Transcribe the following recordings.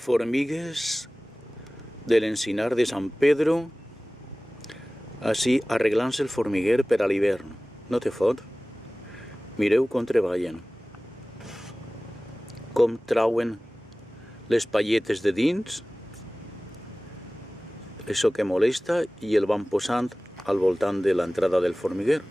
formigues de l'Encinar de Sant Pedro, així arreglant-se el formiguer per a l'hivern. No te fot? Mireu com treballen. Com trauen les palletes de dins, això que molesta, i el van posant al voltant de l'entrada del formiguer.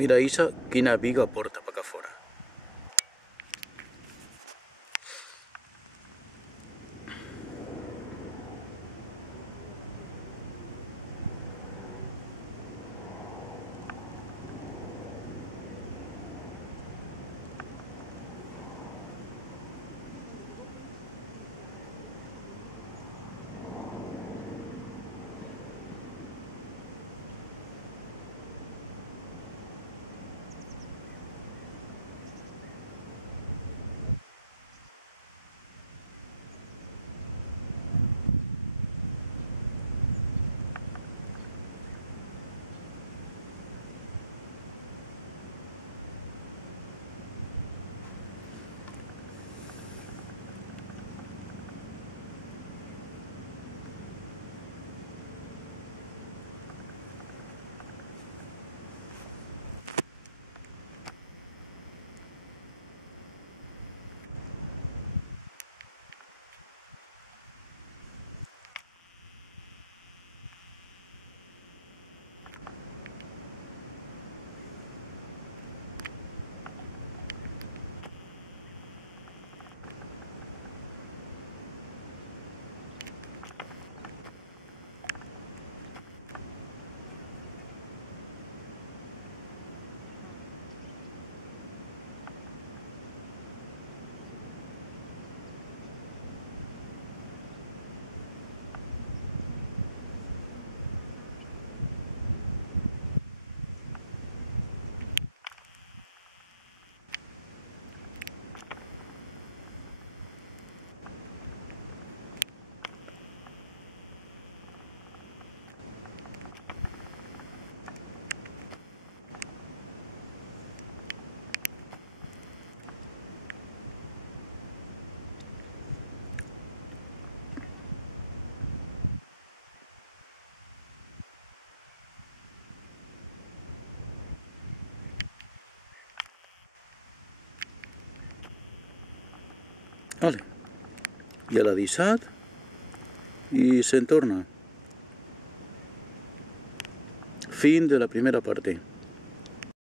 Mira, Isa, quina viga porta per acá fora. Vale. Ja l'ha deixat i se'n torna. Fin de la primera part.